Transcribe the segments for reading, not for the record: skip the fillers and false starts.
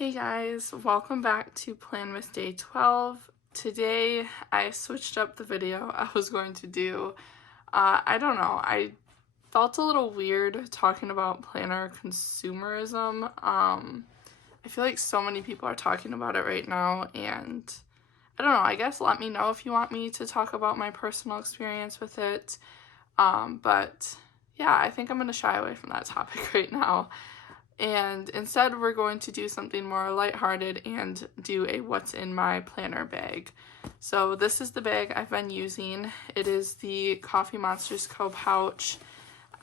Hey guys, welcome back to Planmas Day 12. Today I switched up the video I was going to do. I don't know, I felt a little weird talking about planner consumerism. I feel like so many people are talking about it right now, and I don't know, I guess let me know if you want me to talk about my personal experience with it. But yeah, I think I'm going to shy away from that topic right now. And instead, we're going to do something more lighthearted and do a what's in my planner bag. So this is the bag I've been using. It is the Coffee Monsters Co. pouch,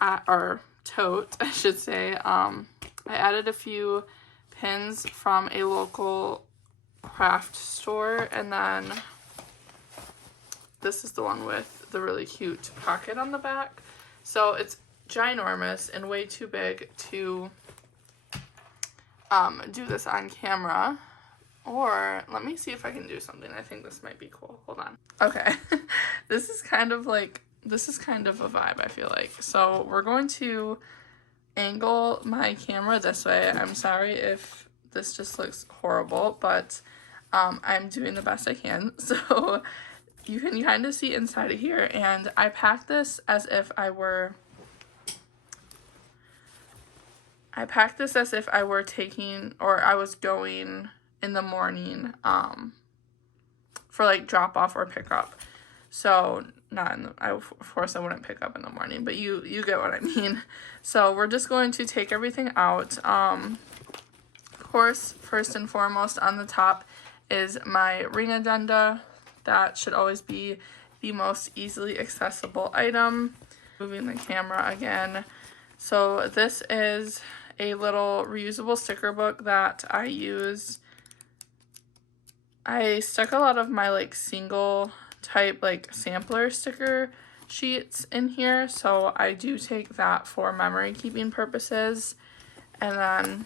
or tote, I should say. I added a few pins from a local craft store, and then this is the one with the really cute pocket on the back. So it's ginormous and way too big to do this on camera, or let me see if I can do something. I think this might be cool. Hold on. Okay. This is kind of a vibe, I feel like. So we're going to angle my camera this way. I'm sorry if this just looks horrible, but I'm doing the best I can. So you can kind of see inside of here, and I packed this as if I were taking, or I was going in the morning for like drop off or pick up. So of course I wouldn't pick up in the morning, but you get what I mean. So we're just going to take everything out. Of course, first and foremost on the top is my ring agenda. That should always be the most easily accessible item. Moving the camera again. So this is a little reusable sticker book that I use. I stuck a lot of my like single type like sampler sticker sheets in here, so I do take that for memory keeping purposes. And then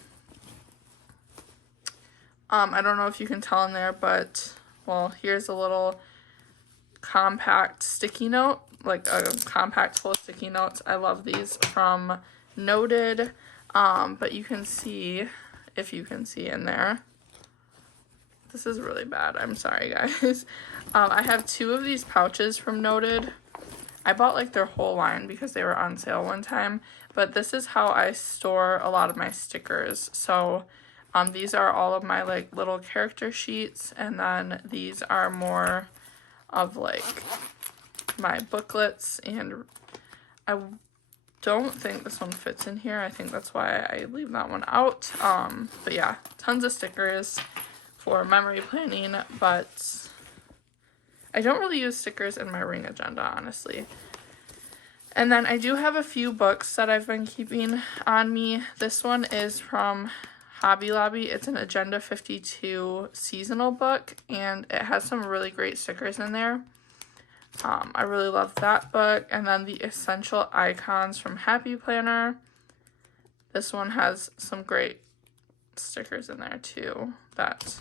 I don't know if you can tell in there, but well, here's a little compact sticky note, like a compact full of sticky notes. I love these from Noted. But you can see, if you can see in there, this is really bad, I'm sorry guys. I have two of these pouches from Noted. I bought like their whole line because they were on sale one time, but this is how I store a lot of my stickers. So these are all of my like little character sheets, and then these are more of like my booklets, and I don't think this one fits in here. I think that's why I leave that one out. But yeah, tons of stickers for memory planning, but I don't really use stickers in my ring agenda, honestly. And then I do have a few books that I've been keeping on me. This one is from Hobby Lobby. It's an Agenda 52 seasonal book, and it has some really great stickers in there. I really love that book. And then the Essential Icons from Happy Planner. This one has some great stickers in there too that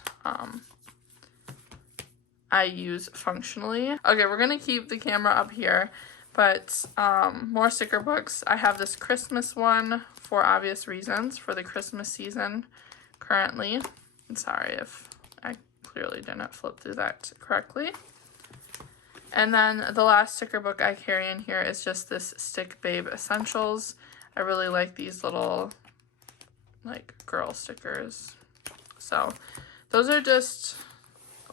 I use functionally. Okay, we're gonna keep the camera up here, but more sticker books. I have this Christmas one for obvious reasons for the Christmas season currently. I'm sorry if I clearly didn't flip through that correctly. And then the last sticker book I carry in here is just this Stick Babe Essentials. I really like these little like girl stickers. So those are just,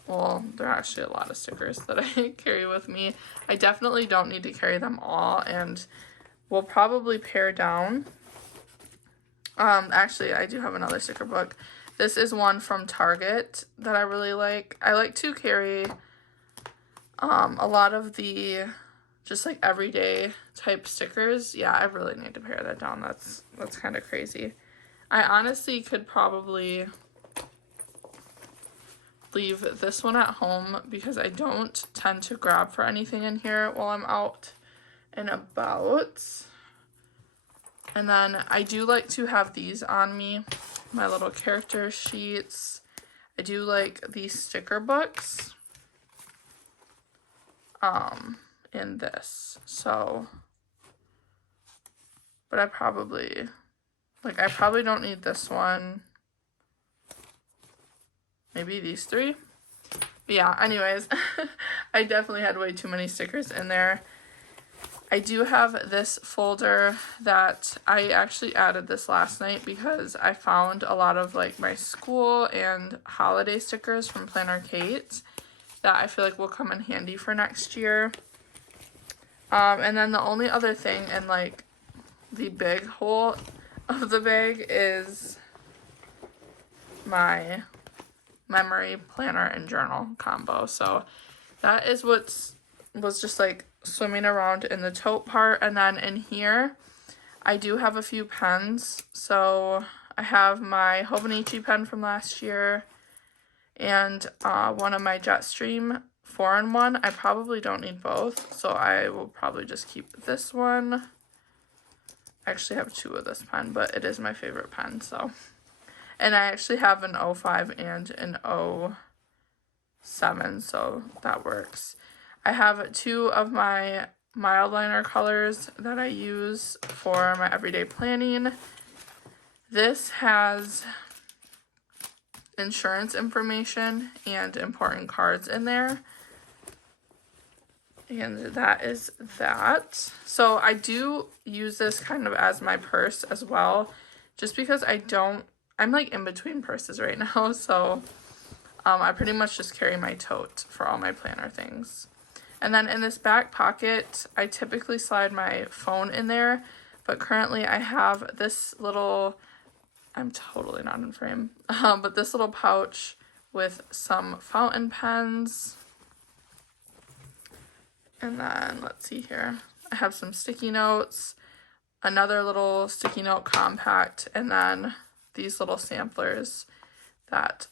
well, there are actually a lot of stickers that I carry with me. I definitely don't need to carry them all, and we'll probably pare down. Actually, I do have another sticker book. This is one from Target that I really like. I like to carry a lot of the just like everyday type stickers. Yeah, I really need to pare that down. That's kind of crazy. I honestly could probably leave this one at home because I don't tend to grab for anything in here while I'm out and about. And then I do like to have these on me, my little character sheets. I do like these sticker books in this. So, but I probably don't need this one. maybe these 3. But yeah, anyways, I definitely had way too many stickers in there. I do have this folder that I actually added this last night because I found a lot of like my school and holiday stickers from Planner Kate that I feel like will come in handy for next year. And then the only other thing in like the big hole of the bag is my memory planner and journal combo. So that is was just like swimming around in the tote part. And then in here I do have a few pens. So I have my Hobonichi pen from last year and one of my Jetstream 4-in-1. I probably don't need both, so I will probably just keep this one. I actually have 2 of this pen, but it is my favorite pen, so. And I actually have an 05 and an 07, so that works. I have 2 of my mild liner colors that I use for my everyday planning. This has insurance information and important cards in there. And that is that. So I do use this kind of as my purse as well, just because I'm like in between purses right now. So I pretty much just carry my tote for all my planner things. And then in this back pocket, I typically slide my phone in there, but currently I have this little, I'm totally not in frame, but this little pouch with some fountain pens. And then let's see here, I have some sticky notes, another little sticky note compact, and then these little samplers that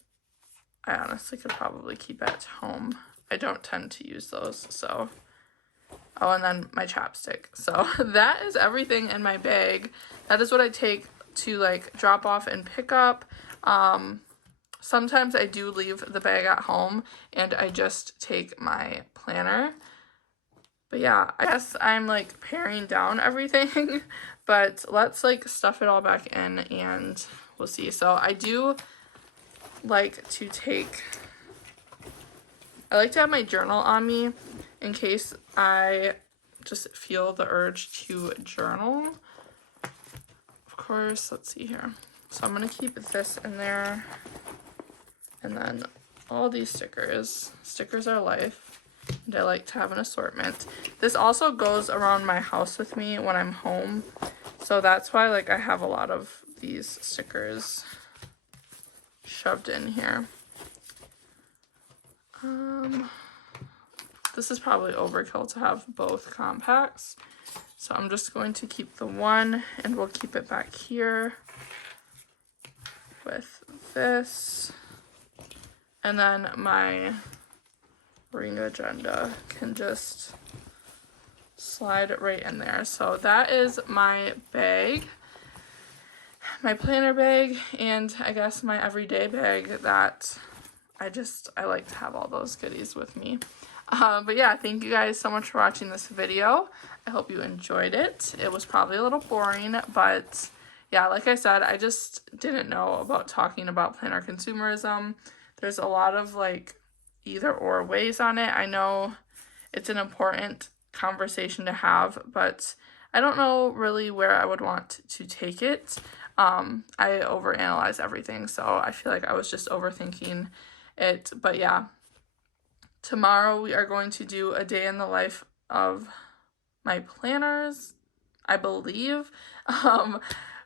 I honestly could probably keep at home. I don't tend to use those, so. Oh, and then my chapstick. So that is everything in my bag. That is what I take to like drop off and pick up. Sometimes I do leave the bag at home and I just take my planner. But yeah, I guess I'm like paring down everything, but let's like stuff it all back in and we'll see. So I do like to I like to have my journal on me in case I just feel the urge to journal. Of course, let's see here. So I'm going to keep this in there. And then all these stickers. Stickers are life. And I like to have an assortment. This also goes around my house with me when I'm home. So that's why like I have a lot of these stickers shoved in here. This is probably overkill to have both compacts. So I'm just going to keep the one and we'll keep it back here with this. And then my Ring Agenda can just slide it right in there. So that is my bag, my planner bag, and I guess my everyday bag that I like to have all those goodies with me. But yeah, thank you guys so much for watching this video. I hope you enjoyed it. It was probably a little boring, but yeah, like I said, I just didn't know about talking about planner consumerism. There's a lot of like either or ways on it. I know it's an important conversation to have, but I don't know really where I would want to take it. I overanalyze everything, so I feel like I was just overthinking it. But yeah, tomorrow we are going to do a day in the life of my planners, I believe.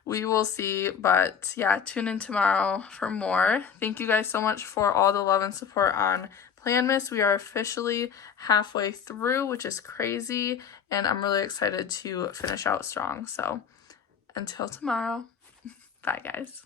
We will see, but yeah, tune in tomorrow for more. Thank you guys so much for all the love and support on Planmas. We are officially halfway through, which is crazy, and I'm really excited to finish out strong. So until tomorrow, bye guys.